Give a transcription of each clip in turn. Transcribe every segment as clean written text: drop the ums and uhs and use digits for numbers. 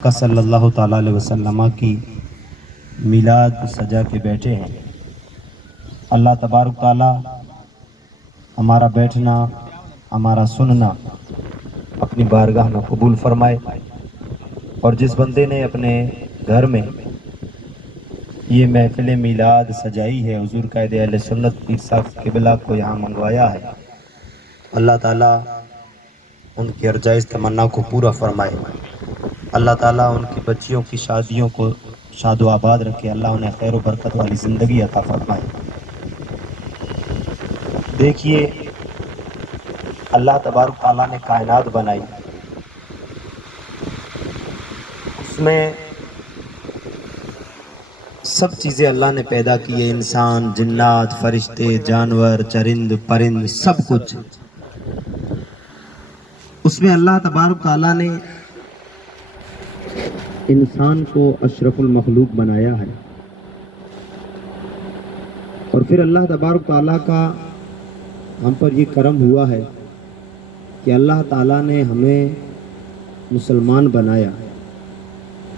کا صلی اللہ تعالیٰ علیہ وسلم کی میلاد سجا کے بیٹھے ہیں۔ اللہ تبارک تعالیٰ ہمارا بیٹھنا، ہمارا سننا اپنی بارگاہ میں قبول فرمائے، اور جس بندے نے اپنے گھر میں یہ محفل میلاد سجائی ہے، حضور قائد اہل سنت پیر صاحب قبلہ کو یہاں منگوایا ہے، اللہ تعالیٰ ان کی ارجائز تمنا کو پورا فرمائے۔ اللہ تعالیٰ ان کی بچیوں کی شادیوں کو شاد و آباد رکھے، اللہ انہیں خیر و برکت والی زندگی عطا فرمائے۔ دیکھیے، اللہ تبارک تعالیٰ نے کائنات بنائی، اس میں سب چیزیں اللہ نے پیدا کی ہے، انسان، جنات، فرشتے، جانور، چرند، پرند، سب کچھ۔ اس میں اللہ تبارک تعالیٰ نے انسان کو اشرف المخلوق بنایا ہے، اور پھر اللہ تبارک تعالیٰ کا ہم پر یہ کرم ہوا ہے کہ اللہ تعالیٰ نے ہمیں مسلمان بنایا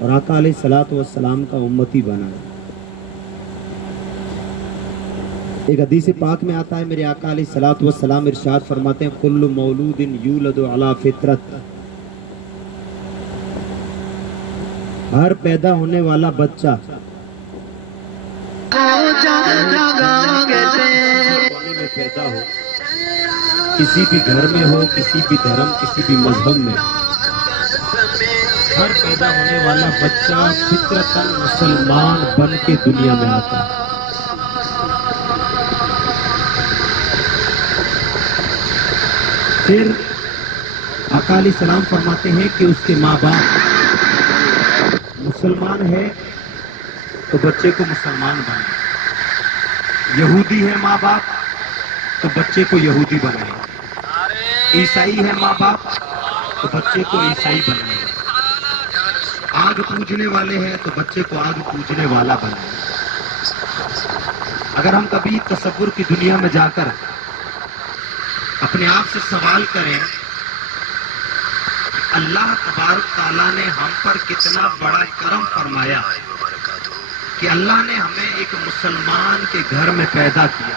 اور آقا علیہ الصلوۃ والسلام کا امتی بنایا۔ ایک حدیث پاک میں آتا ہے، میرے آقا علیہ الصلوۃ والسلام ارشاد فرماتے ہیں، کل مولود یولد علی فطرت، ہر پیدا ہونے والا بچہ میں پیدا ہو، کسی بھی گھر میں ہو، کسی بھی دھرم، کسی بھی مذہب میں، ہر پیدا ہونے والا بچہ فطرتاً مسلمان بن کے دنیا میں آتا ہے۔ پھر آقا علیہ السلام فرماتے ہیں کہ اس کے ماں باپ مسلمان ہے تو بچے کو مسلمان بنائے، یہودی ہے ماں باپ تو بچے کو یہودی بنائے، عیسائی ہے ماں باپ تو بچے کو عیسائی بنائے، آگ پوجنے والے ہیں تو بچے کو آگ پوجنے والا بنائے۔ اگر ہم کبھی تصور کی دنیا میں جا کر اپنے آپ سے سوال کریں، اللہ تبارک تعالیٰ نے ہم پر کتنا بڑا کرم فرمایا کہ اللہ نے ہمیں ایک مسلمان کے گھر میں پیدا کیا۔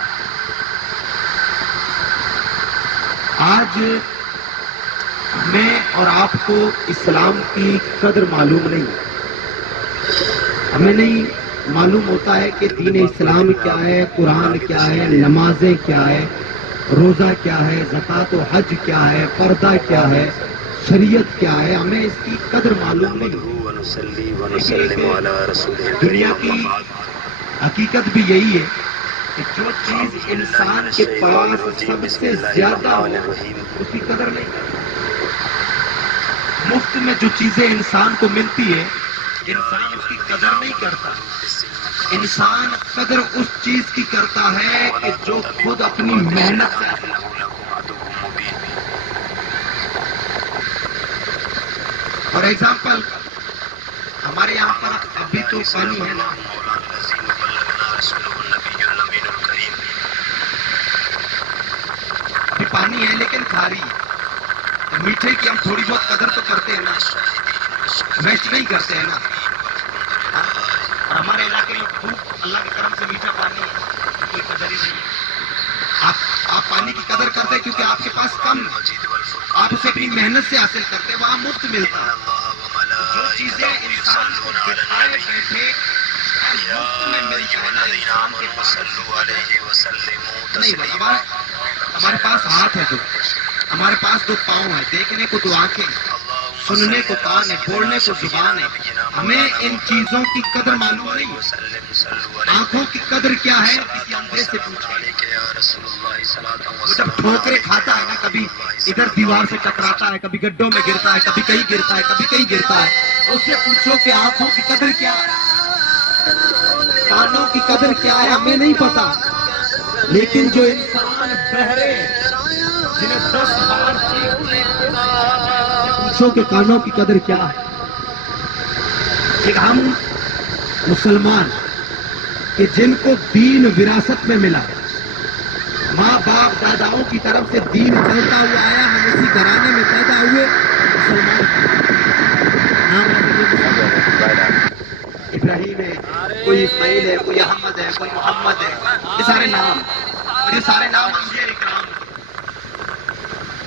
آج ہمیں اور آپ کو اسلام کی قدر معلوم نہیں، ہمیں نہیں معلوم ہوتا ہے کہ دین اسلام کیا ہے، قرآن کیا ہے، نمازیں کیا ہے، روزہ کیا ہے، زکوٰۃ و حج کیا ہے، پردہ کیا ہے، شریعت کیا ہے، ہمیں اس کی قدر معلوم نہیں۔ دنیا کی حقیقت بھی یہی ہے کہ جو چیز انسان کے پاس سب سے زیادہ ہو، اس کی قدر نہیں۔ مفت میں جو چیزیں انسان کو ملتی ہے، انسان اس کی قدر نہیں کرتا۔ انسان قدر اس چیز کی کرتا ہے کہ جو خود اپنی محنت سے حاصل کرتا ہے۔ فار ایگزامپل، ہمارے یہاں پر ابھی تو پانی ہے نا، ابھی پانی ہے لیکن کھاری ہے، میٹھے کی ہم تھوڑی بہت قدر تو کرتے ہیں نا، ویسٹ نہیں کرتے ہیں نا۔ اور ہمارے علاقے میں خوب اللہ کے کرم سے میٹھا پانی ہے، کوئی قدر ہی نہیں ہے۔ آپ پانی کی قدر کرتے ہیں کیونکہ آپ کے پاس کم ہے، آپ اسے اپنی محنت سے حاصل کرتے ہیں، وہاں مفت ملتا ہے۔ جو چیزیں انسان کو بتائے بیٹھے مفت میں ملتی ہیں، ہمارے پاس ہاتھ ہے، ہمارے پاس دو پاؤں ہیں، دیکھنے کو دو آنکھیں، سننے کو کان ہے، بولنے کو زبان ہے، ہمیں ان چیزوں کی قدر معلوم نہیں۔ آنکھوں کی قدر کیا ہے کسی اندھے سے پوچھیں، وہ جب ٹھوکریں کھاتا ہے نا، کبھی ادھر دیوار سے ٹکراتا ہے، کبھی گڈھوں میں گرتا ہے، کبھی کہیں گرتا ہے، کبھی کہیں گرتا ہے، اس سے پوچھو کہ آنکھوں کی قدر کیا ہے، کانوں کی قدر کیا ہے، ہمیں نہیں پتا۔ لیکن جو انسان بہرے، جنہیں 10 بار پوچھو کہ کانوں کی قدر کیا ہے۔ ایک ہم مسلمان کہ جن کو دین وراثت میں ملا، ماں باپ داداؤں کی طرف سے دین چلتا ہوا آیا، ہم اسی گھرانے میں پیدا ہوئے، مسلمان نام کوئی اسماعیل ہے، کوئی احمد ہے، کوئی محمد ہے، یہ سارے نام، اور یہ سارے نام انبیاء اکرام ہیں۔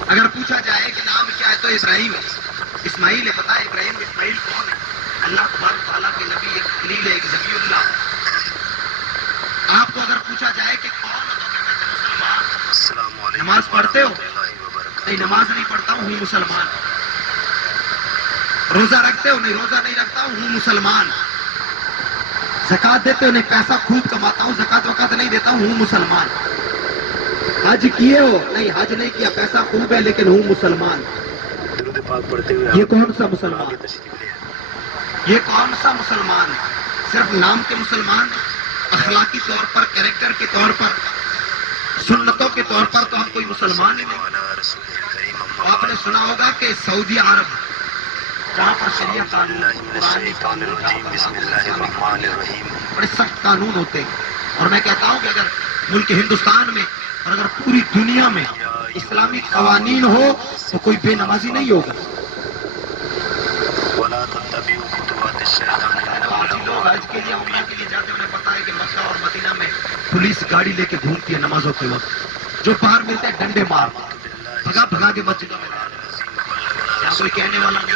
اگر پوچھا جائے کہ نام کیا ہے تو ابراہیم ہے، اسماعیل ہے، پتا ہے ابراہیم اسماعیل کون ہے؟ اللہ تبارک تعالیٰ کے نبی، ایک خلیل ہے، ایک ذبیح اللہ۔ آپ کو اگر پوچھا جائے کہ کون ہو تو کہتے ہیں مسلمان۔ نماز پڑھتے ہو؟ نہیں، نماز نہیں پڑھتا ہوں، ہوں مسلمان۔ روزہ رکھتے ہو؟ نہیں، روزہ نہیں رکھتا ہوں، ہوں مسلمان۔ زکات دیتے ہو؟ نہیں، پیسہ خوب کماتا ہوں، زکات وکات نہیں دیتا ہوں، ہوں مسلمان۔ حج کیے ہو؟ نہیں، حج نہیں کیا، پیسہ خوب ہے لیکن ہوں مسلمان۔ یہ کون سا مسلمان؟ یہ کون سا مسلمان ہے؟ صرف نام کے مسلمان، اخلاقی طور پر، کریکٹر کے طور پر، سنتوں کے طور پر تو ہم کوئی مسلمان ہی نہیں۔ آپ نے سنا ہوگا کہ سعودی عرب جہاں پر شریعت قانون، بڑے سخت قانون ہوتے ہیں، اور میں کہتا ہوں کہ اگر ملک ہندوستان میں اور اگر پوری دنیا میں اسلامی قوانین ہو تو کوئی بے نمازی نہیں ہوگا۔ لوگ حج کے لیے، عمرہ کے لیے جاتے ہیں، انہیں پتا ہے کہ مکہ اور مدینہ میں پولیس گاڑی لے کے گھومتی ہے نمازوں کے وقت، جو باہر ملتے ہیں ڈنڈے مار بھگا بھگا کے مسجدوں میں لاتے ہیں۔ یہاں کوئی کہنے والا نہیں،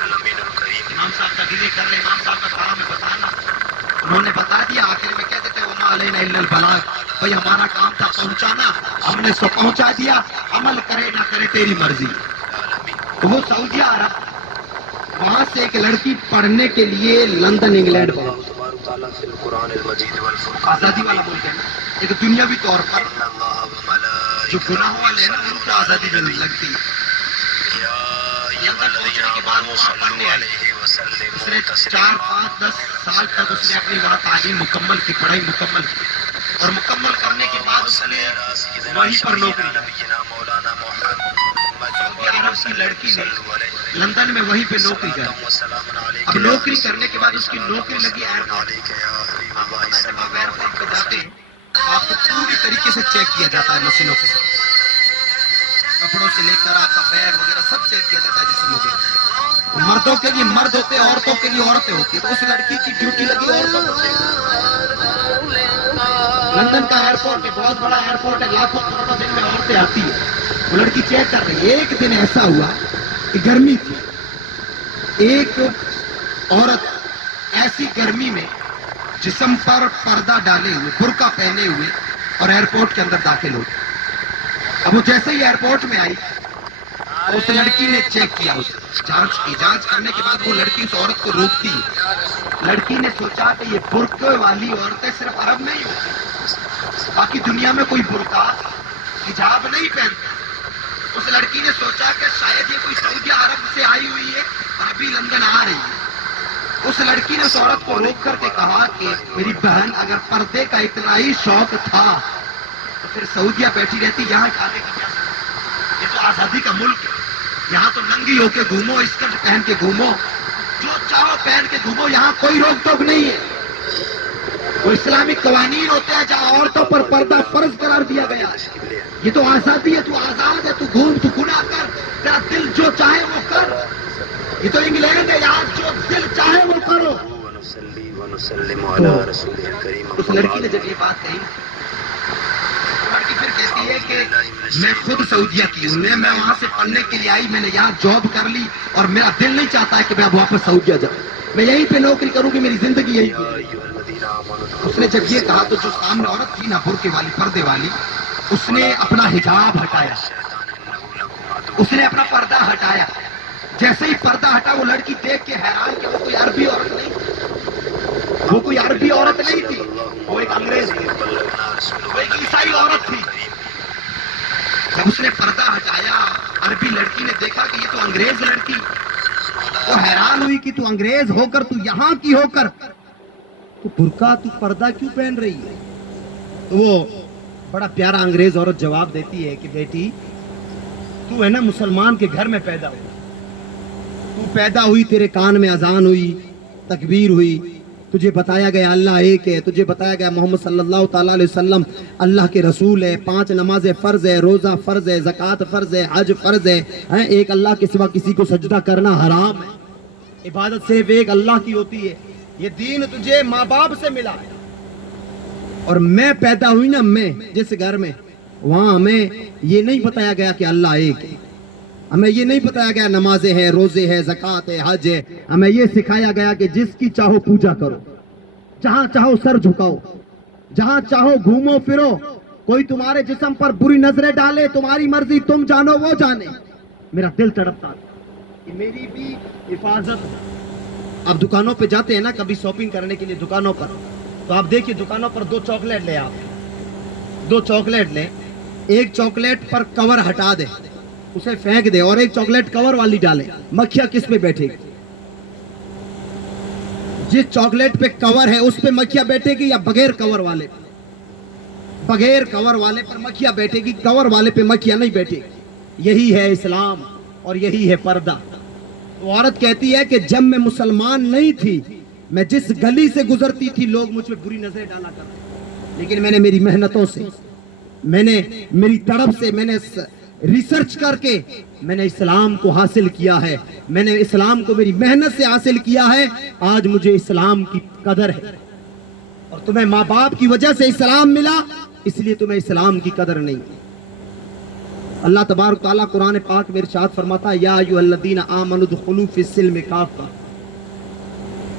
امام صاحب کا ڈیلے کر رہے، امام صاحب کا کام ہے بتانا، انہوں نے بتا دیا، آخر میں کہہ دیتے ہیں وما علینا الا البلاغ، بھائی ہمارا کام تھا پہنچانا، ہم نے سو پہنچا دیا، عمل کرے نہ کرے تیری مرضی۔ تو وہ سعودی عرب، وہاں سے ایک لڑکی پڑھنے کے لیے لندن انگلینڈ پہنچی، آزادی والا ملک ہے نا، ایک دنیاوی طور پر جو گناہوں والے ہیں نا ان کو آزادی ملنے لگتی ہے۔ لندن پہنچنے کے بعد وہاں پڑھنے آئی، اس نے 4، 5، 10 سال تک اس نے اپنی وہاں تعلیم مکمل کی، پڑھائی مکمل کی، اور مکمل کرنے کے بعد اس نے وہیں پر نوکری کی۔ سعودی عرب کی لڑکی نے لندن میں وہیں پہ نوکری کی۔ اب نوکری کرنے کے بعد اس کی نوکری لگی ایئرپورٹ پہ جاتے ہیں، آپ کو پوری طریقے سے چیک کیا جاتا ہے مشینوں کے ساتھ، کپڑوں سے لے کر آپ کا بیگ وغیرہ سب چیک کیا جاتا ہے جسم وغیرہ۔ مردوں کے لیے مرد ہوتے ہیں، عورتوں کے لیے عورتیں ہوتی ہیں، تو اس لڑکی کی ڈیوٹی لگی عورتوں کو چیک۔ لندن کا ایئرپورٹ ہے، بہت بڑا ایئرپورٹ ہے، لاکھوں کروڑوں دن میں عورتیں آتی ہیں، وہ لڑکی چیک کر رہی ہے۔ ایک دن ایسا ہوا کہ گرمی تھی، ایک عورت ایسی گرمی میں جسم پر پردہ ڈالے ہوئے، برقع پہنے ہوئے، اور ایئرپورٹ کے اندر داخل ہو۔ اب وہ جیسے ہی ایئرپورٹ میں آئی، اس لڑکی نے چیک کیا، اسے جانچ کی، جانچ کرنے کے بعد وہ لڑکی اس عورت کو روکتی ہے۔ لڑکی نے سوچا کہ یہ برقعے والی عورتیں صرف عرب میں ہی ہوتی، باقی دنیا میں کوئی برقع حجاب نہیں پہنتا۔ اس لڑکی نے سوچا کہ شاید یہ کوئی سعودی عرب سے آئی ہوئی ہے اور ابھی لندن آ رہی ہے۔ اس لڑکی نے اس عورت کو روک کر کے کہا کہ میری بہن، اگر پردے کا اتنا ہی شوق تھا تو پھر سعودیہ بیٹھی رہتی، یہاں جانے کی کیا ضرورت؟ یہ تو آزادی کا ملک ہے، یہاں تو ننگی ہو کے گھومو، اسکرٹ پہن کے گھومو، جو چاہو پہن کے گھومو، یہاں کوئی روک ٹوک نہیں ہے۔ وہ اسلامی قوانین ہوتے ہیں جہاں عورتوں پر پردہ فرض قرار دیا گیا ہے۔ یہ تو آزادی ہے، تو آزاد ہے، تو گھوم، تو گناہ کر، تیرا دل جو چاہے وہ کر۔ یہ تو انگلینڈ ہے، یہاں جو دل چاہے وہ کرو۔ اس لڑکی نے جب یہ بات کہی، لڑکی پھر کہتی ہے کہ میں خود سعودیہ کی ہوں، میں وہاں سے پڑھنے کے لیے آئی، میں نے یہاں جاب کر لی، اور میرا دل نہیں چاہتا ہے کہ میں اب واپس سعودیہ جاؤں، میں یہیں پہ نوکری کروں گی، میری زندگی یہی کی۔ اس نے جب یہ کہا تو جو سامنے عورت تھی نا، برقعے والی، پردے والی، اس نے اپنا حجاب ہٹایا، اس نے اپنا پردہ ہٹایا۔ جیسے ہی پردہ ہٹا، وہ لڑکی دیکھ کے حیران کہ وہ کوئی عربی عورت نہیں تھی، وہ کوئی عربی عورت نہیں تھی، وہ ایک انگریز تھی، وہ ایک عیسائی عورت تھی۔ جب اس نے پردہ ہٹایا، عربی لڑکی نے دیکھا کہ یہ تو انگریز لڑکی، وہ حیران ہوئی کہ تو انگریز ہو کر، تو یہاں کی ہو کر، تو برقع، تو پردہ کیوں پہن رہی ہے؟ تو وہ بڑا پیارا انگریز عورت جواب دیتی ہے کہ بیٹی، تو ہے نا مسلمان کے گھر میں پیدا ہوئی، تو پیدا ہوئی، تیرے کان میں اذان ہوئی، تکبیر ہوئی، تجھے بتایا گیا اللہ ایک ہے، تجھے بتایا گیا محمد صلی اللہ تعالیٰ علیہ وسلم اللہ کے رسول ہے، 5 نمازیں فرض ہے، روزہ فرض ہے، زکوٰۃ فرض ہے، حج فرض ہے، ایک اللہ کے سوا کسی کو سجدہ کرنا حرام ہے، عبادت صرف ایک اللہ کی ہوتی ہے، یہ دین تجھے ماں باپ سے ملا ہے. اور میں پیدا ہوئی نا، میں جس گھر میں، وہاں ہمیں یہ نہیں بتایا گیا کہ اللہ ایک ہے. ہمیں یہ نہیں بتایا گیا نمازیں ہیں، روزے ہیں، زکوٰۃ ہے، حج ہے. ہمیں یہ سکھایا گیا کہ جس کی چاہو پوجا کرو، جہاں چاہو سر جھکاؤ، جہاں چاہو گھومو پھرو. کوئی تمہارے جسم پر بری نظریں ڈالے، تمہاری مرضی، تم جانو وہ جانے. میرا دل تڑپتا کہ میری بھی حفاظت. آپ دکانوں پہ جاتے ہیں نا کبھی شاپنگ کرنے کے لیے دکانوں پر، تو آپ دیکھیے دکانوں پر 2 چاکلیٹ لے، آپ 2 چاکلیٹ لیں، ایک چاکلیٹ پر کور ہٹا دے، اسے پھینک دے، اور ایک چاکلیٹ کور والی ڈالے. مکھیاں کس پہ بیٹھے گی؟ جس چاکلیٹ پہ کور ہے اس پہ مکھیاں بیٹھے گی، یا بغیر کور والے؟ بغیر کور والے پر مکھیاں بیٹھے گی، کور والے پہ مکھیاں نہیں بیٹھے گی. یہی ہے اسلام اور یہی ہے پردہ. تو عورت کہتی ہے کہ جب میں مسلمان نہیں تھی، میں جس گلی سے گزرتی تھی لوگ مجھ پہ بری نظریں ڈالا کرتے، لیکن میں نے میری محنتوں سے، میں نے میری طرف سے، میں نے ریسرچ کر کے میں نے اسلام کو حاصل کیا ہے. میں نے اسلام کو میری محنت سے حاصل کیا ہے. آج مجھے اسلام کی قدر ہے. اور تمہیں ماں باپ کی وجہ سے اسلام ملا، اس لیے تمہیں اسلام کی قدر نہیں. اللہ تبارک تعالیٰ قرآن پاک میں ارشاد فرماتا ہے، یا ایھا الذین آمنوا ادخلوا فی السلم کافہ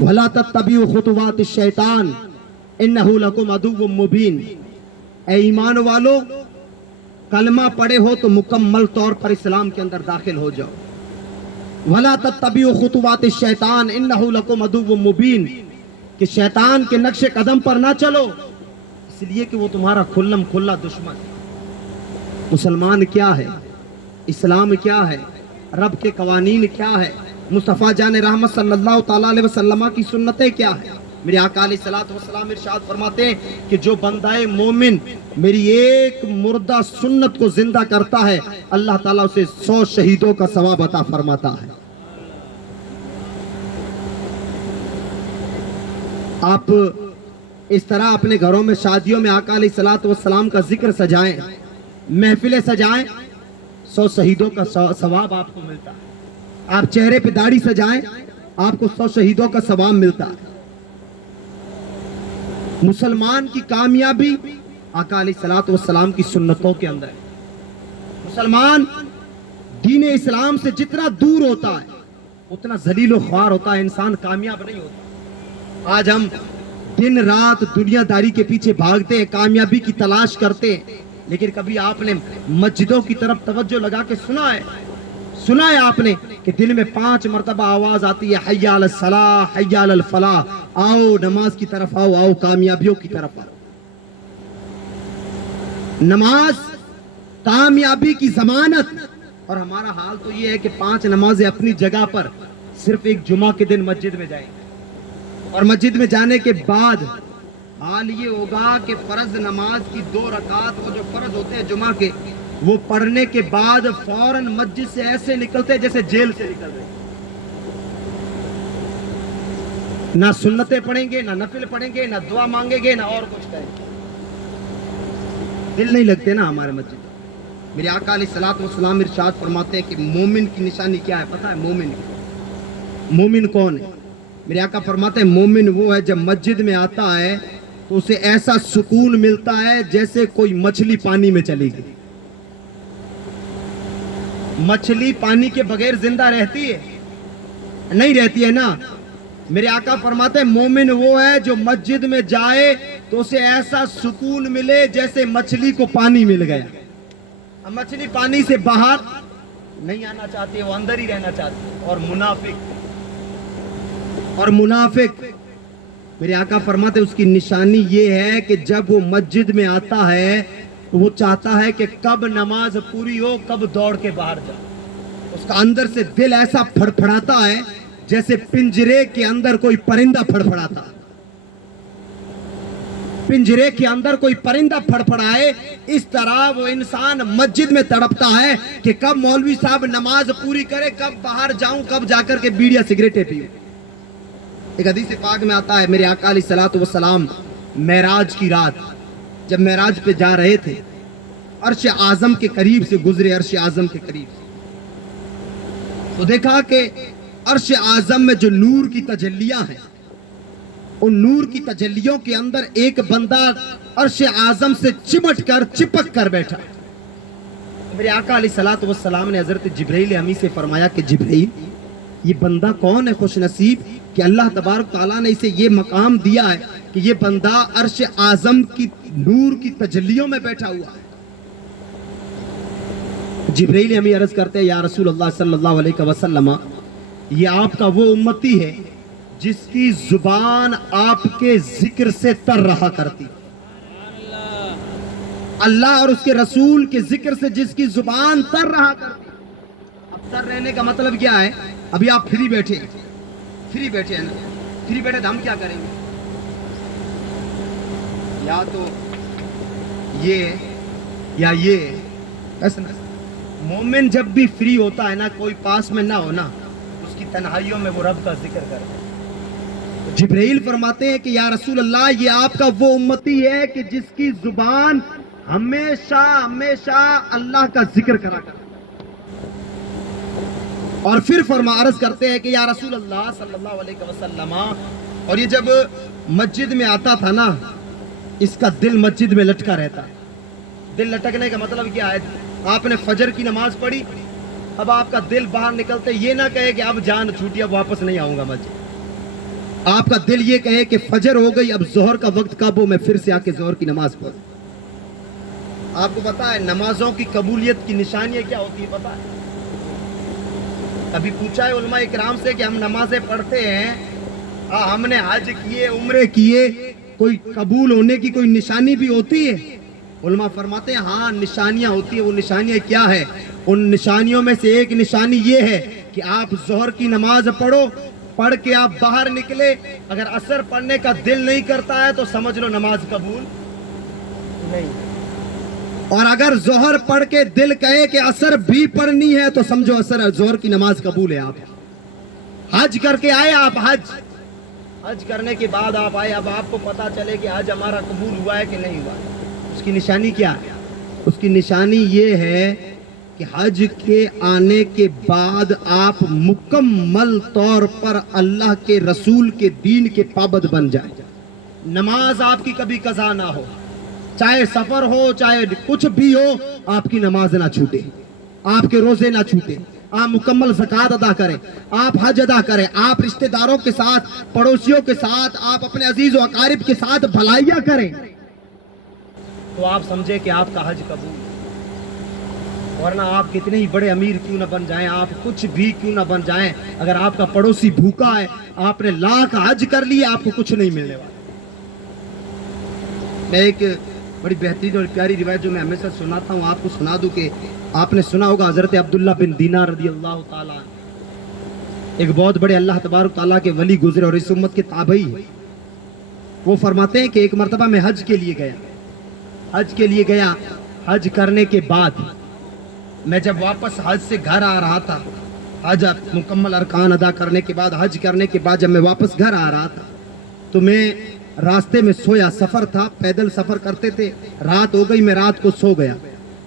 ولا تتبعوا خطوات الشیطان انہ لکم عدو مبین. اے ایمان والو، کلمہ پڑھے ہو تو مکمل طور پر اسلام کے اندر داخل ہو جاؤ. ولا تتبعوا خطوات الشیطان انہ لکم عدو مبین، کہ شیطان کے نقش قدم پر نہ چلو، اس لیے کہ وہ تمہارا کھلم کھلا دشمن ہے. مسلمان کیا ہے؟ اسلام کیا ہے؟ رب کے قوانین کیا ہے؟ مصطفیٰ جان رحمت صلی اللہ تعالیٰ علیہ وسلم کی سنتیں کیا ہیں؟ میرے آقا علیہ السلام ارشاد فرماتے ہیں کہ جو بندہ مومن میری ایک مردہ سنت کو زندہ کرتا ہے، اللہ تعالیٰ اسے 100 شہیدوں کا ثواب عطا فرماتا ہے. آپ اس طرح اپنے گھروں میں، شادیوں میں آقا علیہ السلام کا ذکر سجائیں، محفلیں سجائیں، 100 شہیدوں کا ثواب آپ کو ملتا ہے. آپ چہرے پہ داڑھی سجائیں، آپ کو 100 شہیدوں کا ثواب ملتا ہے. مسلمان کی کامیابی آقا علیہ السلام کی سنتوں کے اندر ہے. مسلمان دین اسلام سے جتنا دور ہوتا ہے اتنا ذلیل و خوار ہوتا ہے، انسان کامیاب نہیں ہوتا. آج ہم دن رات دنیا داری کے پیچھے بھاگتے ہیں، کامیابی کی تلاش کرتے ہیں، لیکن کبھی آپ نے مسجدوں کی طرف توجہ لگا کے سنا ہے آپ نے کہ دن میں 5 مرتبہ آواز آتی ہے، حی علی الصلاح، حی علی الفلاح، آؤ نماز کی طرف آؤ، آؤ کامیابیوں کی طرف آؤ. نماز کامیابی کی ضمانت. اور ہمارا حال تو یہ ہے کہ 5 نمازیں اپنی جگہ پر، صرف ایک جمعہ کے دن مسجد میں جائیں، اور مسجد میں جانے کے بعد حال یہ ہوگا کہ فرض نماز کی 2 رکعت، وہ جو فرض ہوتے ہیں جمعہ کے، وہ پڑھنے کے بعد فوراً مسجد سے ایسے نکلتے جیسے جیل سے نکل رہے. نہ سنتیں پڑھیں گے، نہ نفل پڑھیں گے، نہ دعا مانگیں گے، نہ اور کچھ کریں گے. دل نہیں لگتے نا ہمارے مسجد. میرے آقا علیہ السلام ارشاد فرماتے ہیں کہ مومن کی نشانی کیا ہے پتہ ہے؟ مومن کون ہے؟ میرے آقا فرماتے ہیں مومن وہ ہے جب مسجد میں آتا ہے تو اسے ایسا سکون ملتا ہے جیسے کوئی مچھلی پانی میں چلی گئی. مچھلی پانی کے بغیر زندہ رہتی ہے؟ نہیں رہتی ہے نا. میرے آقا فرماتے ہیں مومن وہ ہے جو مسجد میں جائے تو اسے ایسا سکون ملے جیسے مچھلی کو پانی مل گیا. اب مچھلی پانی سے باہر نہیں آنا چاہتی ہے، وہ اندر ہی رہنا چاہتی ہے. اور منافق میرے آقا فرماتے ہیں اس کی نشانی یہ ہے کہ جب وہ مسجد میں آتا ہے تو وہ چاہتا ہے کہ کب نماز پوری ہو، کب دوڑ کے باہر جائے. اس کا اندر سے دل ایسا پھڑپھڑاتا ہے جیسے پنجرے کے اندر کوئی پرندہ پھڑپھڑاتا ہے. پنجرے کے اندر کوئی پرندہ پھڑپھڑائے، اس طرح وہ انسان مسجد میں تڑپتا ہے کہ کب مولوی صاحب نماز پوری کرے، کب باہر جاؤں، کب جا کر کے بیڑیا سگریٹیں پیوں. ایک حدیث پاک میں آتا ہے میرے آقا علیہ السلام معراج کی رات جب معراج پہ جا رہے تھے، عرش اعظم کے قریب سے گزرے. عرش اعظم کے قریب سے تو دیکھا کہ عرش اعظم میں جو نور کی تجلیاں ہیں उन नूर की तजल्लियों के अंदर एक बंदा अर्श आजम से चिमट कर चिपक कर बैठा। मेरे आका अलैहिस्सलातु वस्सलाम ने हजरत जिब्रील अमी से फरमाया कि जिब्रील, ये बंदा कौन है खुश नसीब कि अल्लाह तबारक ताला ने इसे ये मकाम दिया है कि ये बंदा अर्श आजम की नूर की तजल्लियों में बैठा हुआ है। जिब्रील अमी अर्ज करते हैं, या रसूल अल्लाह सल्लल्लाहु अलैहि वसल्लम, ये आपका वो उम्मती है जिसकी जुबान आपके जिक्र से तर रहा करती। अल्लाह और उसके रसूल के जिक्र से जिसकी जुबान तर रहा करती। अब तर रहने का मतलब क्या है? अभी आप फ्री बैठे हैं ना, फ्री बैठे तो हम क्या करेंगे? या तो ये या ये। ऐसा ना, मोमिन जब भी फ्री होता है ना, कोई पास में ना हो ना, उसकी तन्हाइयों में वो रब का जिक्र करता है। जिब्रील फरमाते हैं कि या रसूल अल्लाह, ये आपका वो उम्मती है कि जिसकी जुबान हमेशा हमेशा अल्लाह का जिक्र करा करता। और फिर फरमा अर्ज करते हैं कि या रसूल अल्लाह सल्लल्लाहु अलैहि वसल्लम, और ये जब मस्जिद में आता था ना, इसका दिल मस्जिद में लटका रहता है। दिल लटकने का मतलब क्या है? आपने फजर की नमाज पढ़ी, अब आपका दिल बाहर निकलते ये ना कहे कि अब जान छूटी, अब वापस नहीं आऊंगा मस्जिद। आपका दिल ये कहे कि फजर हो गई, अब जोहर का वक्त कब हो, मैं फिर से आके जोहर की नमाज पढ़ूं। आपको पता है नमाजों की कबूलियत की निशानियां क्या होती है? पता है? अभी पूछा है उलमा इकराम से कि हम नमाजें पढ़ते हैं, हमने हज किए, उम्रे किए, कोई कबूल होने की कोई निशानी भी होती है? उलमा फरमाते हैं हाँ, निशानियां होती है। वो निशानियां क्या है? उन निशानियों में से एक निशानी ये है कि आप जोहर की नमाज पढ़ो, पढ़ के आप बाहर निकले, अगर असर पढ़ने का दिल नहीं करता है तो समझ लो नमाज कबूल नहीं। और अगर जोहर पढ़ के दिल कहे कि असर भी पढ़नी है तो समझो असर जोहर की नमाज कबूल है। आप हज करके आए, आप हज करने के बाद आप आए, अब आपको पता चले कि हज हमारा कबूल हुआ है कि नहीं हुआ, उसकी निशानी क्या है? उसकी निशानी ये है कि हज के आने के बाद आप मुकम्मल तौर पर अल्लाह के रसूल के दीन के पाबंद बन जाए। नमाज आपकी कभी कज़ा ना हो, चाहे सफर हो, चाहे कुछ भी हो, आपकी नमाज ना छूटे, आपके रोजे ना छूटे, आप मुकम्मल ज़कात अदा करें, आप हज अदा करें, आप रिश्तेदारों के साथ, पड़ोसियों के साथ, आप अपने अजीज व अकारिब के साथ भलाइयाँ करें, तो आप समझे कि आपका हज कबूल। वरना आप कितने ही बड़े अमीर क्यों ना बन जाएं, आप कुछ भी क्यों ना बन जाएं, अगर आपका पड़ोसी भूखा है, आपने लाख हज कर लिए, आपको कुछ नहीं मिलने वाला। मैं एक बड़ी बेहतरीन और प्यारी रिवायत जो मैं हमेशा सुनाता हूँ, आपको सुना दूं कि आपने सुना होगा हजरत अब्दुल्ला बिन दीनार रदियल्लाहु ताला, एक बहुत बड़े अल्लाह तबारक ताला के वली गुजरे और इस उम्मत के ताबई है। वो फरमाते हैं कि एक मरतबा मैं हज के लिए गया, हज करने के बाद मैं जब वापस हज से घर आ रहा था, हज मुकम्मल अरकान अदा करने के बाद, हज करने के बाद जब मैं वापस घर आ रहा था तो मैं रास्ते में सोया, सफर था, पैदल सफर करते थे, रात हो गई, मैं रात को सो गया।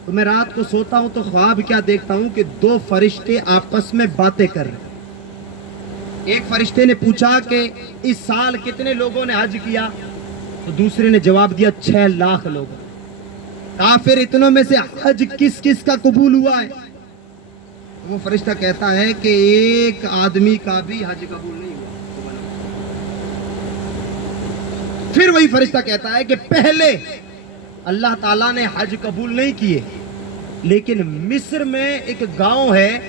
तो मैं रात को सोता हूँ तो ख्वाब क्या देखता हूँ कि दो फरिश्ते आपस में बातें कर रहे। एक फरिश्ते ने पूछा कि इस साल कितने लोगों ने हज किया, तो दूसरे ने जवाब दिया 6 लाख लोगों। काफिर इतनों में से हज किस किस का कबूल हुआ है? वो फरिश्ता कहता है कि एक आदमी का भी हज कबूल नहीं हुआ। फिर वही फरिश्ता कहता है कि पहले अल्लाह ताला ने हज कबूल नहीं किए, लेकिन मिस्र में एक गांव है,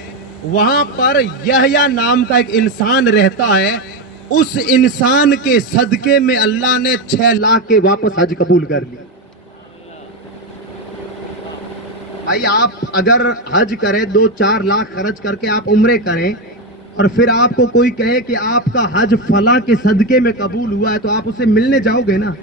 वहां पर यहया नाम का एक इंसान रहता है, उस इंसान के सदके में अल्लाह ने 6 लाख के वापस हज कबूल कर लिया। भाई आप अगर हज करें, 2-4 लाख खर्च करके आप उम्रे करें, और फिर आपको कोई कहे कि आपका हज फला के सदके में कबूल हुआ है, तो आप उसे मिलने जाओगे ना?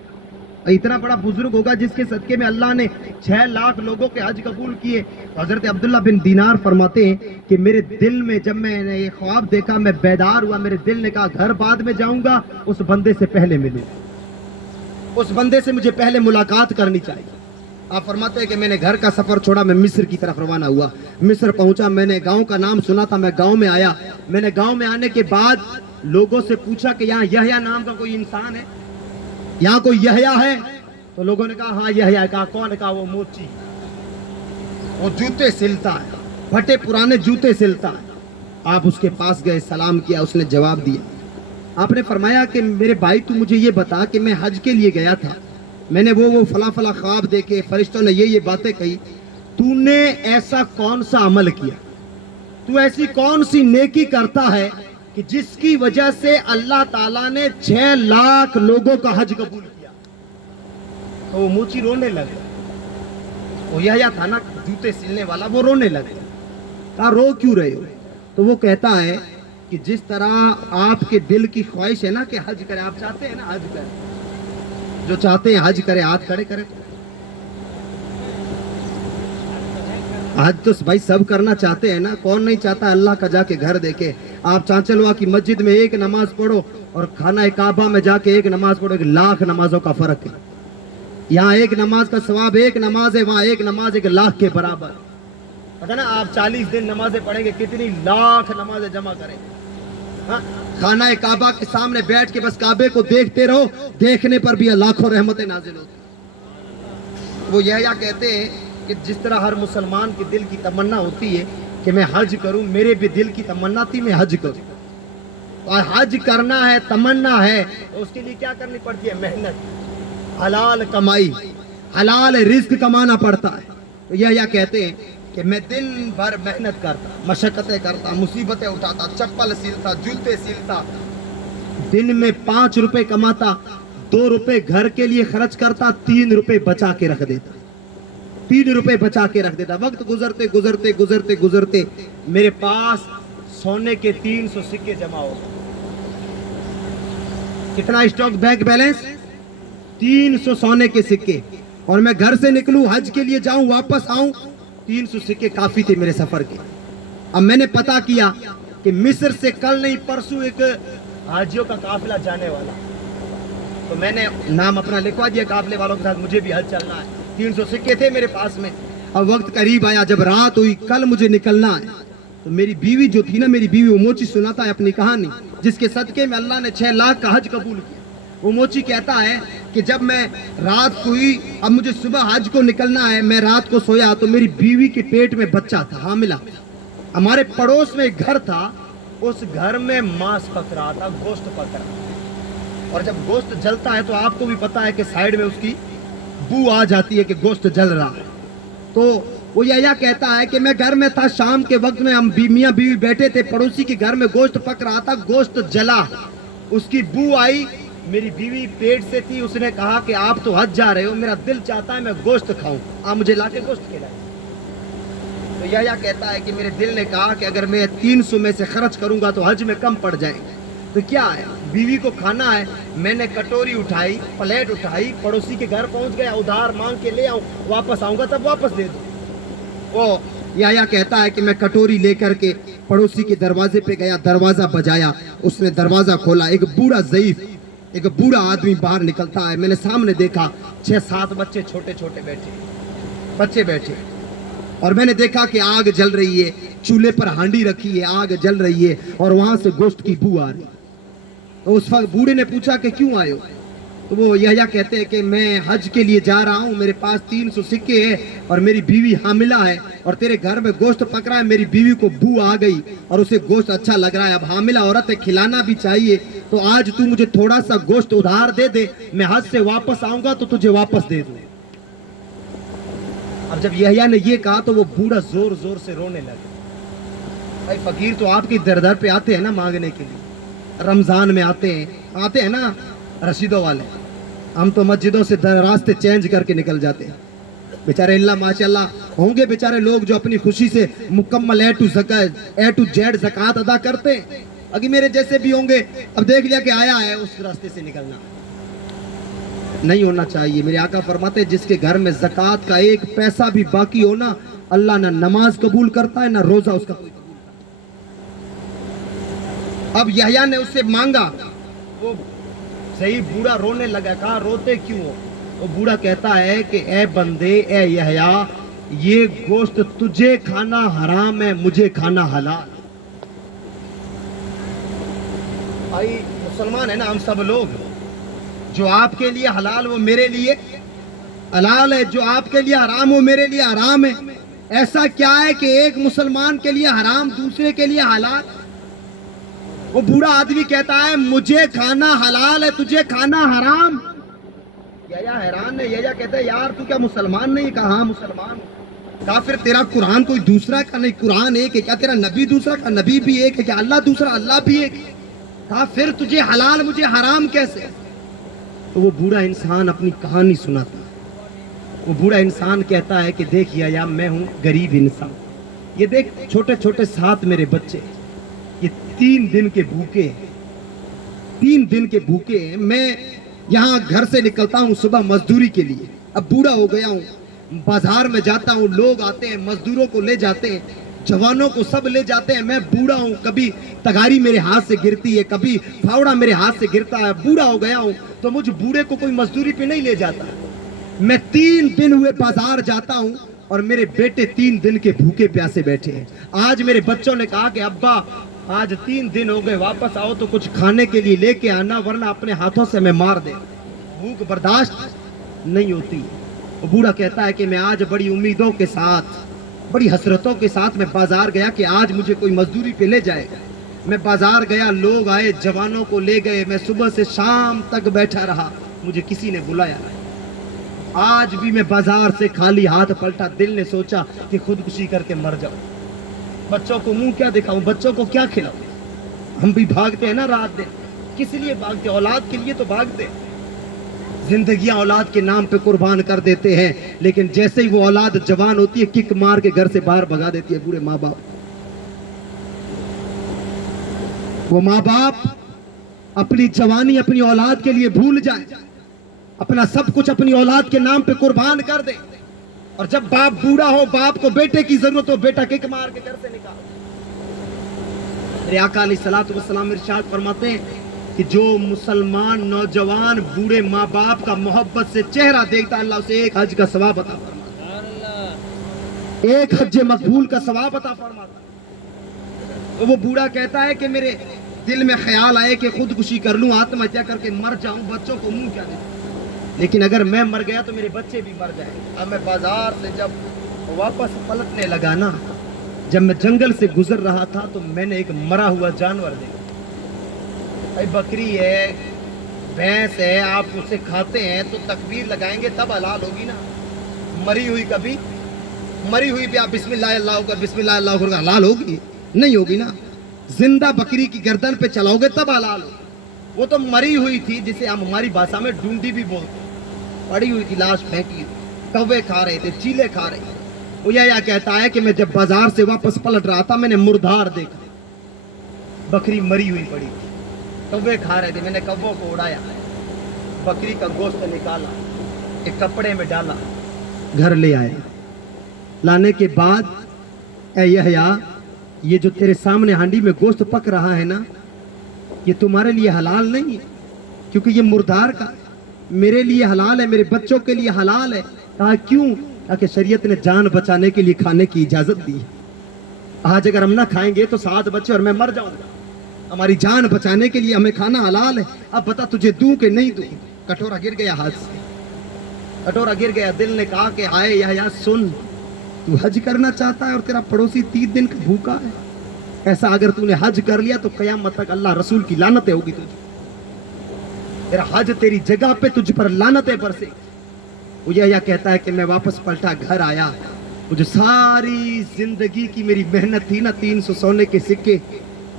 इतना बड़ा बुजुर्ग होगा जिसके सदके में अल्लाह ने 6 लाख लोगों के हज कबूल किए। तो हजरत अब्दुल्ला बिन दीनार फरमाते हैं कि मेरे दिल में जब मैंने ये ख्वाब देखा, मैं बेदार हुआ, मेरे दिल ने कहा घर बाद में जाऊंगा, उस बंदे से पहले मिलूं, उस बंदे से मुझे पहले मुलाकात करनी चाहिए। आप फरमाते हैं कि मैंने घर का सफर छोड़ा, मैं मिस्र की तरफ रवाना हुआ। मिस्र पहुंचा, मैंने गांव का नाम सुना था, मैं गांव में आया। मैंने गांव में आने के बाद लोगों से पूछा कि यहाँ यहया नाम का कोई इंसान है, यहाँ कोई यहया है? तो लोगों ने कहा हाँ यहया। कहा कौन? कहा वो मोची, वो जूते सिलता है, फटे पुराने जूते सिलता है। आप उसके पास गए, सलाम किया, उसने जवाब दिया। आपने फरमाया कि मेरे भाई तू मुझे ये बता कि मैं हज के लिए गया था, मैंने वो फला फला ख्वाब देखे, फरिश्तों ने ये बातें कही, तूने ऐसा कौन सा अमल किया, तू ऐसी कौन सी नेकी करता है कि जिसकी वजह से अल्लाह ताला ने 6 लाख लोगों का हज कबूल किया? तो वो मूची रोने लगे। वो यहया था ना जूते सिलने वाला, वो रोने लगे। कहा रो क्यों रहे हो? तो वो कहता है कि जिस तरह आपके दिल की ख्वाहिश है ना कि हज करे, आप चाहते हैं ना हज करे, जो चाहते हैं हज करे हाथ खड़े करे। हज तो भाई सब करना चाहते हैं ना, कौन नहीं चाहता अल्लाह का जाके घर देखे। आप चांचलवा की मस्जिद में एक नमाज पढ़ो और खाना काबा में जाके एक नमाज पढ़ो, 1 लाख नमाजों का फर्क है। यहाँ एक नमाज का सवाब एक नमाज है, वहां एक नमाज 1 लाख के बराबर। पता ना आप 40 दिन नमाजें पढ़ेंगे, कितनी लाख नमाजें जमा करें। हाँ? खाना काबा के सामने बैठ के बस काबे को देखते रहो, देखने पर भी लाखों रहमतें नाजिल होती। वो यह कहते हैं कि जिस तरह हर मुसलमान के दिल की तमन्ना होती है कि मैं हज करूं, मेरे भी दिल की तमन्ना थी मैं हज करूं। और हज करना है, तमन्ना है, तो उसके लिए क्या करनी पड़ती है? मेहनत, हलाल कमाई, हलाल रिज्क कमाना पड़ता है। तो यह कहते हैं कि मैं दिन भर मेहनत करता, मशक्कतें करता, मुसीबतें उठाता, चप्पल सिलता, जूते सिलता, दिन में 5 रुपए कमाता, 2 रुपए घर के लिए खर्च करता, 3 रुपए बचा के रख देता, 3 रुपए बचा के रख देता। वक्त गुजरते गुजरते गुजरते गुजरते मेरे पास सोने के 300 सिक्के जमा हो गए। कितना स्टॉक बैंक बैलेंस? 300 सोने के सिक्के। और मैं घर से निकलूं, हज के लिए जाऊं, वापस आऊं, 300 सिक्के काफी थे मेरे सफर के। अब मैंने पता किया कि मिस्र से कल नहीं परसों एक हाजियों का काफिला जाने वाला, तो मैंने नाम अपना लिखवा दिया काफिले वालों के साथ, मुझे भी हज चलना है। 300 सिक्के थे मेरे पास में। अब वक्त करीब आया, जब रात हुई, कल मुझे निकलना है, तो मेरी बीवी जो थी ना, मेरी बीवी, वो मोची सुनाता है अपनी कहानी, जिसके सदके में अल्लाह ने 6 लाख का हज कबूल किया। वो मोची कहता है कि जब मैं रात हुई, अब मुझे सुबह हज को निकलना है, मैं रात को सोया तो मेरी बीवी के पेट में बच्चा था, हामिला। हमारे पड़ोस में एक घर था, उस घर में मांस पक रहा था, गोश्त पक रहा। और जब गोश्त जलता है तो आपको भी पता है कि साइड में उसकी बू आ जाती है कि गोश्त जल रहा है। तो वो यह कहता है कि मैं घर में था, शाम के वक्त में हम मियां बीवी बैठे थे, पड़ोसी के घर में गोश्त पक रहा था, गोश्त जला, उसकी बू आई, मेरी बीवी पेट से थी, उसने कहा कि आप तो हज जा रहे हो, मेरा दिल चाहता है मैं गोश्त खाऊं, आप मुझे लाके गोश्त खिलाएं। तो यह कहता है कि मेरे दिल ने कहा कि अगर मैं 300 में से खर्च करूंगा तो हज में कम पड़ जाएंगे। तो क्या है, बीवी को खाना है, मैंने कटोरी उठाई, प्लेट उठाई, पड़ोसी के घर पहुंच गया, उधार मांग के ले आऊं, वापस आऊंगा तब वापस दे दूं। वो या कहता है कि मैं कटोरी लेकर के पड़ोसी के दरवाजे पे गया, दरवाजा बजाया, उसने दरवाजा खोला, एक बूढ़ा ज़ईफ, एक बूढ़ा आदमी बाहर निकलता है। मैंने सामने देखा 6-7 बच्चे छोटे छोटे बच्चे बैठे, और मैंने देखा कि आग जल रही है, चूल्हे पर हांडी रखी है, आग जल रही है और वहां से गोश्त की बू आ रही। तो उस वक्त बूढ़े ने पूछा कि क्यों आए हो? तो वो यह कहते हैं कि मैं हज के लिए जा रहा हूँ, मेरे पास 300 सिक्के हैं और मेरी बीवी हामिला है और तेरे घर में गोश्त पक रहा है, मेरी बीवी को बू आ गई और उसे गोश्त अच्छा लग रहा है, अब हामिला औरत है, खिलाना भी चाहिए, तो आज तू मुझे थोड़ा सा गोश्त उधार दे दे, मैं हज से वापस आऊंगा तो तुझे वापस दे दूं। अब जब यहया ने ये कहा तो वो बूढ़ा जोर जोर से रोने लगा। भाई फकीर तो आपकी दर दर पे आते हैं ना मांगने के लिए, रमजान में आते हैं ना रशीदों वाले, हम तो मस्जिदों से रास्ते चेंज करके निकल जाते हैं। बेचारे अल्लाह माशाल्लाह होंगे बेचारे लोग जो अपनी खुशी से मुकम्मल ए टू जेड ज़कात अदा करते हैं, अगर मेरे जैसे भी होंगे, अब देख लिया कि आया है उस रास्ते से निकलना नहीं होना चाहिए। मेरे आका फरमाते हैं जिसके घर में ज़कात का 1 पैसा भी बाकी हो ना, अल्लाह ना नमाज कबूल करता है ना रोजा उसका कोई कबूल करता। अब यहया ने उससे मांगा, वो सही बूढ़ा रोने लगा। कहा रोते क्यों हो? वो बूढ़ा कहता है कि ए बंदे, ए यहया, ये गोश्त तुझे खाना हराम है, मुझे खाना हलाल। भाई मुसलमान है ना हम सब लोग, जो आपके लिए हलाल वो मेरे लिए हलाल है, जो आपके लिए हराम वो मेरे लिए हराम है। ऐसा क्या है कि एक मुसलमान के लिए हराम दूसरे के लिए हलाल? वो बूढ़ा आदमी कहता है मुझे खाना हलाल है तुझे खाना हराम। या हैरान है, या कहता है यार तू क्या मुसलमान नहीं? कहा हाँ मुसलमान। कहा फिर तेरा कुरान कोई दूसरा का नहीं, कुरान एक है। क्या तेरा नबी दूसरा का? नबी भी एक है। क्या अल्लाह दूसरा? अल्लाह भी एक है। कहा फिर तुझे हलाल मुझे हराम कैसे? तो वो बूढ़ा इंसान अपनी कहानी सुनाता है। वो बूढ़ा इंसान कहता है कि देख या मैं हूँ गरीब इंसान, ये देख छोटे छोटे 7 मेरे बच्चे, ये 3 दिन के भूखे हैं, 3 दिन के भूखे हैं। मैं यहाँ घर से निकलता हूँ सुबह मजदूरी के लिए, अब बूढ़ा हो गया हूँ, बाजार में जाता हूँ, लोग आते हैं मजदूरों को ले जाते हैं, जवानों को सब ले जाते हैं। मैं बूढ़ा हूँ, कभी तगारी मेरे हाथ से गिरती है, कभी फावड़ा मेरे हाथ से गिरता है, बूढ़ा हो गया हूँ, तो मुझ बूढ़े को कोई मजदूरी पे नहीं ले जाता। मैं 3 दिन हुए बाजार जाता हूँ और मेरे बेटे 3 दिन के भूखे प्यासे बैठे हैं। आज मेरे बच्चों ने कहा कि अब्बा आज 3 दिन हो गए, वापस आओ तो कुछ खाने के लिए लेके आना, वरना अपने हाथों से हमें मार दे, भूख बर्दाश्त नहीं होती। वो बूढ़ा कहता है कि मैं आज बड़ी उम्मीदों के साथ, बड़ी हसरतों के साथ मैं बाजार गया कि आज मुझे कोई मजदूरी पे ले जाएगा। मैं बाजार गया, लोग आए, जवानों को ले गए, मैं सुबह से शाम तक बैठा रहा, मुझे किसी ने बुलाया नहीं। आज भी मैं बाजार से खाली हाथ पलटा, दिल ने सोचा कि खुदकुशी करके मर जाऊं। बच्चों को मुंह क्या दिखाऊं, बच्चों को क्या खिलाऊं? हम भी भागते हैं ना रात दिन, किस लिए भागते? औलाद के लिए तो भागते। जिंदगियां औलाद के नाम पे कुर्बान कर देते हैं, लेकिन जैसे ही वो औलाद जवान होती है किक मार के घर से बाहर भगा देती है बूढ़े माँ बाप। वो माँ बाप अपनी जवानी अपनी औलाद के लिए भूल जाए, अपना सब कुछ अपनी औलाद के नाम पे कुर्बान कर दे, और जब बाप बूढ़ा हो, बाप को बेटे की जरूरत हो, बेटा किक मार के घर से निकाल। मेरे आका अलैहिस्सलातु वस्सलाम इरशाद फरमाते हैं कि जो मुसलमान नौजवान बूढ़े माँ बाप का मोहब्बत से चेहरा देखता, अल्लाह उसे एक हज का सवाब अता फरमाता, एक हज मकबूल का सवाब अता फरमाता। तो वो बूढ़ा कहता है कि मेरे दिल में ख्याल आए कि खुदकुशी कर लूं, आत्महत्या करके मर जाऊं, बच्चों को मुंह क्या दे, लेकिन अगर मैं मर गया तो मेरे बच्चे भी मर जाएंगे। अब मैं बाजार से जब वापस पलटने लगा ना, जब मैं जंगल से गुजर रहा था तो मैंने एक मरा हुआ जानवर देखा। भाई बकरी है, भैंस है, आप उसे खाते हैं तो तकबीर लगाएंगे तब हलाल होगी ना। मरी हुई कभी, मरी हुई भी आप बिस्मिल्लाह अल्लाह कर बिस्मिल्लाह अल्लाह कर हलाल होगी? नहीं होगी ना। जिंदा बकरी की गर्दन पे चलाओगे तब हलाल होगी। वो तो मरी हुई थी, जिसे हम हमारी भाषा में ढूंढी भी बोलते, पड़ी हुई थी, लाश फेंकी, कौवे खा रहे थे, चीले खा रहे थे। वो यह कहता है कि मैं जब बाजार से वापस पलट रहा था, मैंने मुर्दार देखा, बकरी मरी हुई पड़ी थी, कौवे खा रहे थे, मैंने कौवों को उड़ाया, बकरी का गोश्त निकाला, एक कपड़े में डाला, घर ले आए। लाने के बाद ऐ यहया, ये जो तेरे सामने हांडी में गोश्त पक रहा है ना, ये तुम्हारे लिए हलाल नहीं है, क्योंकि ये मुर्दार का, मेरे लिए हलाल है, मेरे बच्चों के लिए हलाल है। कहा क्यों? ताकि शरीयत ने जान बचाने के लिए खाने की इजाजत दी। आज अगर हम ना खाएंगे तो 7 बच्चे और मैं मर जाऊंगा, हमारी जान बचाने के लिए हमें खाना हलाल है। अब बता तुझे दूं कि नहीं दूं? कटोरा गिर गया हाथ से, कटोरा गिर गया। दिल ने कहा कि आए या सुन, तू हज करना चाहता है और तेरा पड़ोसी 3 दिन का भूखा है, ऐसा अगर तूने हज कर लिया तो कयामत तक अल्लाह रसूल की लानतें होगी तुझे, तेरा हज तेरी जगह पे तुझ पर लानतें बरसे। वो यह कहता है कि मैं वापस पलटा, घर आया, मुझे सारी जिंदगी की मेरी मेहनत थी ना, 300 सोने के सिक्के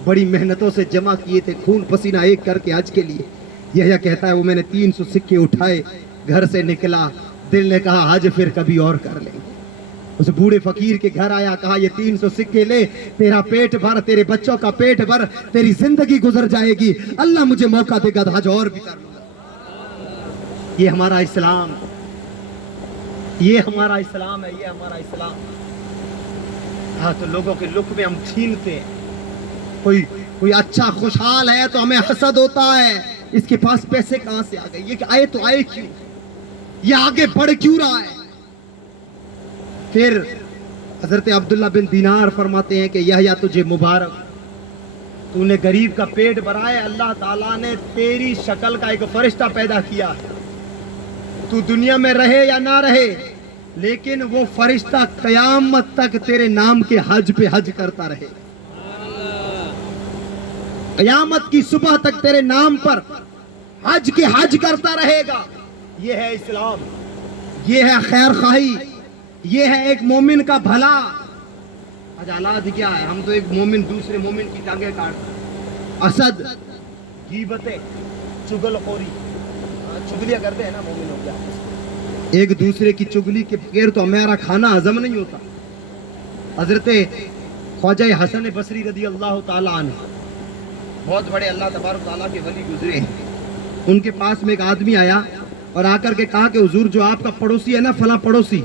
बड़ी मेहनतों से जमा किए थे, खून पसीना एक करके हज के लिए। यह कहता है वो मैंने 300 सिक्के उठाए, घर से निकला, दिल ने कहा हज फिर कभी और कर लेंगे। उस बूढ़े फकीर के घर आया, कहा ये 300 सिक्के ले, तेरा पेट भर, तेरे बच्चों का पेट भर, तेरी जिंदगी गुजर जाएगी, अल्लाह मुझे मौका देगा तो हज और भी कर लूंगा। ये हमारा इस्लाम, ये हमारा इस्लाम है, ये हमारा इस्लाम। हाँ तो लोगों के लुक में हम छीनते हैं, कोई अच्छा खुशहाल है तो हमें हसद होता है, इसके पास पैसे कहां से आ गए, ये आए तो आए क्यों, ये आगे बढ़ क्यों रहा है। फिर हजरत अब्दुल्ला बिन दीनार फरमाते हैं कि यह तुझे मुबारक, तूने गरीब का पेट भरा है, अल्लाह ताला ने तेरी शक्ल का एक फरिश्ता पैदा किया है। तू दुनिया में रहे या ना रहे, लेकिन वो फरिश्ता कयामत तक तेरे नाम के हज पे हज करता रहे। कयामत की सुबह तक तेरे नाम पर हज के हज करता रहेगा। ये है इस्लाम, ये है खैर खाही, ये है एक मोमिन का भला। आज हालात क्या है, हम तो एक मोमिन दूसरे मोमिन की टांगे काटते, असद, गीबतें, चुगलखोरी, चुगलियां करते हैं ना मोमिन हो गया। एक दूसरे की चुगली के बगैर तो हमारा खाना हजम नहीं होता। हजरत ख्वाजा हसन बसरी रदी अल्लाह ताला अन्हु, बहुत बड़े अल्लाह तबारक ताला के वली गुजरे हैं। उनके पास में एक आदमी आया और आकर के कहा कि हुजूर, जो आपका पड़ोसी है ना, फला पड़ोसी,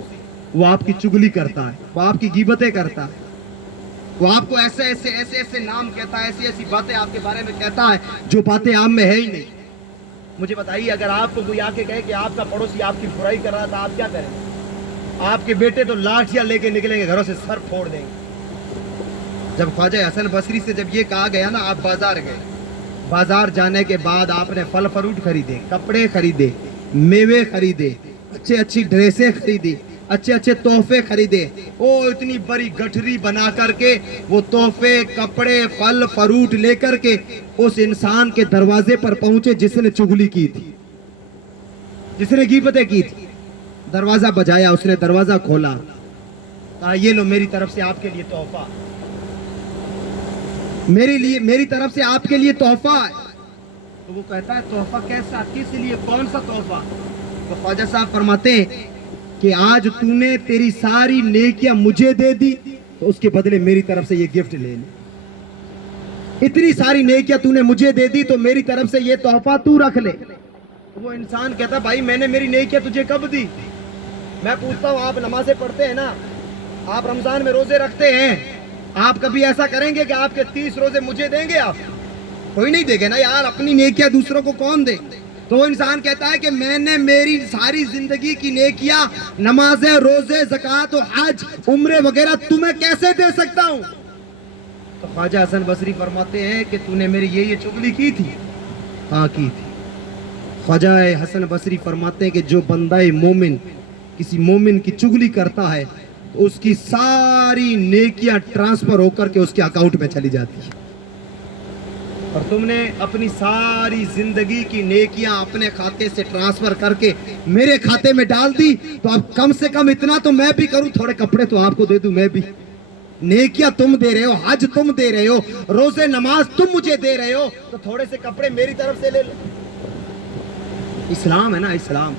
वो आपकी चुगली करता है, वो आपकी गीबतें करता है, वो आपको ऐसे ऐसे ऐसे ऐसे नाम कहता है, ऐसी ऐसी बातें आपके बारे में कहता है जो बातें आप में है ही नहीं। मुझे बताइए, अगर आपको कोई आके कहे कि आपका पड़ोसी आपकी बुराई कर रहा था, आप क्या करें? आपके बेटे तो लाठियां लेके निकलेंगे, घरों से सर फोड़ देंगे। जब ख्वाजा हसन बसरी से जब ये कहा गया ना, आप बाजार गए, बाजार जाने के बाद आपने फल फ्रूट खरीदे, कपड़े खरीदे, मेवे खरीदे, अच्छी अच्छी ड्रेसें खरीदी, अच्छे अच्छे तोहफे खरीदे, ओ इतनी बड़ी गठरी बना करके वो तोहफे, कपड़े, फल फ्रूट लेकर के उस इंसान के दरवाजे पर पहुंचे जिसने चुगली की थी, जिसने गीबतें की थी। दरवाजा बजाया, उसने दरवाजा खोला, कहा ये लो मेरी तरफ से आपके लिए तोहफा, मेरी तरफ से आपके लिए तोहफा है। तो वो कहता है तोहफा कैसा, किस लिए, कौन सा तोहफा? तो ख्वाजा साहब फरमाते हैं कि आज तूने तेरी सारी नेकियां मुझे दे दी, तो उसके बदले मेरी तरफ से ये गिफ्ट ले ले। इतनी सारी नेकियां तूने मुझे दे दी, तो मेरी तरफ से ये तोहफा तू रख ले। तो वो इंसान कहता, भाई मैंने मेरी नेकियां तुझे कब दी? मैं पूछता हूँ, आप नमाजें पढ़ते हैं ना, आप रमजान में रोजे रखते हैं, आप कभी ऐसा करेंगे कि आपके 30 रोजे मुझे देंगे? आप कोई नहीं देंगे ना यार, अपनी नेकियां दूसरों को कौन दे? तो वो इंसान कहता है कि मैंने मेरी सारी जिंदगी की नेकियां, नमाजें, रोजे, ज़कात और हज, उम्रे वगैरह तुम्हें कैसे दे सकता हूं? तो ख्वाजा हसन बसरी फरमाते हैं कि तूने मेरी ये चुगली की थी? हाँ की थी। ख्वाजा हसन बसरी फरमाते हैं कि जो बंदा मोमिन किसी मोमिन की चुगली करता है, तो उसकी सारी नेकियां ट्रांसफर होकर के उसके अकाउंट में चली जाती है। और तुमने अपनी सारी जिंदगी की नेकियां अपने खाते से ट्रांसफर करके मेरे खाते में डाल दी, तो अब कम से कम इतना तो मैं भी करूं, थोड़े कपड़े तो आपको दे दूं मैं भी। नेकियां तुम दे रहे हो, हज तुम दे रहे हो, रोजे नमाज तुम मुझे दे रहे हो, तो थोड़े से कपड़े मेरी तरफ से ले लो। इस्लाम है ना, इस्लाम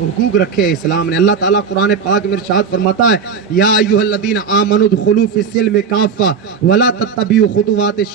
हुकूक रखे है इस्लाम ने। अल्लाह ताला कुरान पाक में इरशाद फरमाता है, या अय्युहल्लज़ीना आमनु दुखुलू फिस्सिल्मि काफ़ा वला तत्तबिउ खुतुवातिश